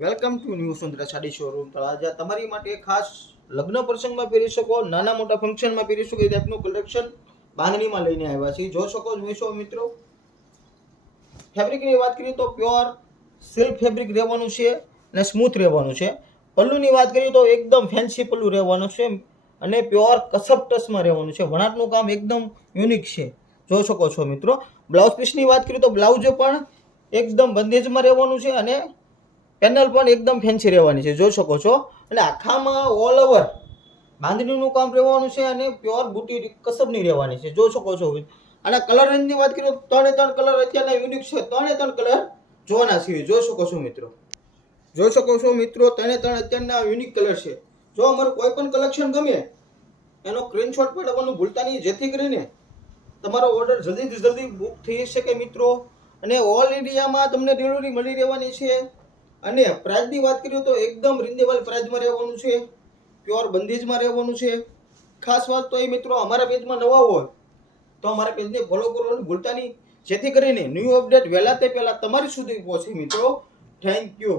Welcome to new Sundara sari showroom Talaja. તમારી માટે ખાસ લગ્ન પ્રસંગમાં પહેરી શકો, નાના મોટા ફંક્શનમાં પહેરી શકો એ ટાઈપનું કલેક્શન બાંધણીમાં લઈને આવ્યા છીએ. જોઈ શકો છો મિત્રો. ફેબ્રિકની વાત કરીએ તો પ્યોર સિલ્ક ફેબ્રિક રહેવાનું છે અને સ્મૂથ રહેવાનું છે. પલ્લુની વાત કરીએ તો એકદમ ફેન્સી પલ્લુ રહેવાનું છે અને પ્યોર કસબ ટચમાં રહેવાનું છે. વણાટનું કામ એકદમ યુનિક છે, જોઈ શકો છો મિત્રો. બ્લાઉઝ પીસની વાત કરીએ તો બ્લાઉઝ પણ એકદમ બંદેજમાં રહેવાનું છે અને પેનલ પણ એકદમ ફેન્સી રહેવાની છે, જોઈ શકો છો. અને આખામાં ઓલ ઓવર બાંધણીનું કામ રહેવાનું છે અને પ્યોર બુટી કસબની રહેવાની છે, જોઈ શકો છો. અને કલર રેન્જની વાત કરીએ તો 3 કલર અત્યારના યુનિક છે. 3 કલર જોવાના છે, જોઈ શકો છો મિત્રો. જોઈ શકો છો મિત્રો, 3 અત્યારના યુનિક કલર છે. જો અમારું કોઈ પણ કલેક્શન ગમે એનો સ્ક્રીનશોટ પાડવાનું ભૂલતા નહીં, જેથી કરીને તમારો ઓર્ડર જલ્દીથી જલ્દી બુક થઈ શકે મિત્રો. અને ઓલ ઇન્ડિયામાં તમને ડિલિવરી મળી રહેવાની છે. અને પ્રાઇસની વાત કરીએ તો એકદમ રિઝનેબલ પ્રાઇસમાં રહેવાનું છે, પ્યોર બંધેજમાં રહેવાનું છે. ખાસ વાત તો એ મિત્રો, અમારા પેજમાં નવા હોય તો અમારા પેજને ફોલો કરવાનું ભૂલતા નહીં, જેથી કરીને ન્યૂ અપડેટ વહેલા તે પહેલાં તમારી સુધી પહોંચે મિત્રો. Thank you.